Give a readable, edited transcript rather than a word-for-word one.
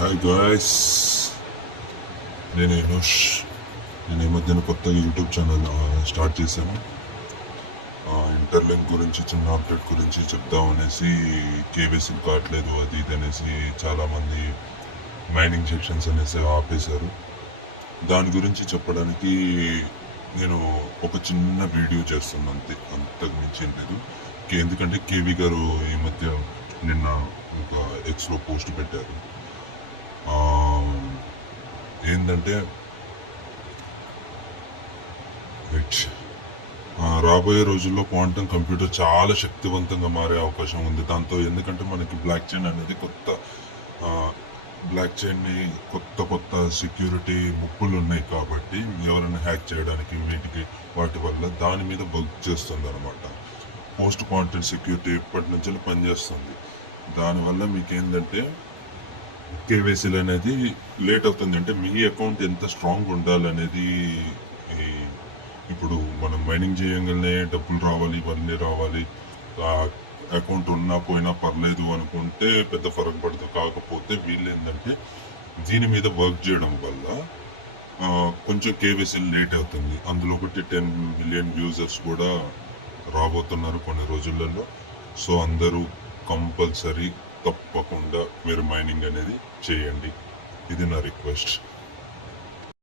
Hi guys, నేను Enosh. నేను ఈ మధ్యన కొత్తగా యూట్యూబ్ ఛానల్ స్టార్ట్ చేశాను. ఇంటర్లింక్ గురించి చిన్న అప్డేట్ గురించి చెప్దామనేసి. కేవైసీ కావట్లేదు అది ఇది అనేసి చాలామంది మైనింగ్ సెక్షన్స్ అనేసి ఆపేశారు. దాని గురించి చెప్పడానికి నేను ఒక చిన్న వీడియో చేస్తున్నాను, అంతే, అంతకు మించి ఏం లేదు. ఎందుకంటే కేవీ గారు ఈ మధ్య నిన్న ఒక ఎక్స్లో పోస్ట్ పెట్టారు. ఏంటంటే రాబోయే రోజుల్లో క్వాంటమ్ కంప్యూటర్ చాలా శక్తివంతంగా మారే అవకాశం ఉంది దాంతో. ఎందుకంటే మనకి బ్లాక్ చైన్ అనేది బ్లాక్ చైన్ని కొత్త సెక్యూరిటీ ముప్పులు ఉన్నాయి కాబట్టి ఎవరైనా హ్యాక్ చేయడానికి వాటి వల్ల దాని మీద వర్క్ చేస్తుంది అనమాట. పోస్ట్ క్వాంటమ్ సెక్యూరిటీ ఇప్పటి నుంచి పనిచేస్తుంది. దానివల్ల మీకు ఏంటంటే కేవైసీలు అనేది లేట్ అవుతుంది. అంటే మీ అకౌంట్ ఎంత స్ట్రాంగ్ ఉండాలనేది. ఇప్పుడు మనం మైనింగ్ చేయగానే డబ్బులు రావాలి, ఇవన్నీ రావాలి, అకౌంట్ ఉన్నా పోయినా పర్లేదు అనుకుంటే పెద్ద ఫరక్ పడదు. కాకపోతే వీళ్ళు ఏంటంటే దీని మీద వర్క్ చేయడం వల్ల కొంచెం కేవైసీ లేట్ అవుతుంది. అందులో ఒకటి 10 మిలియన్ యూజర్స్ కూడా రాబోతున్నారు కొన్ని రోజులలో. సో అందరూ కంపల్సరీ తప్పకుండా మీరు మైనింగ్ అనేది చేయండి. ఇది నా రిక్వెస్ట్.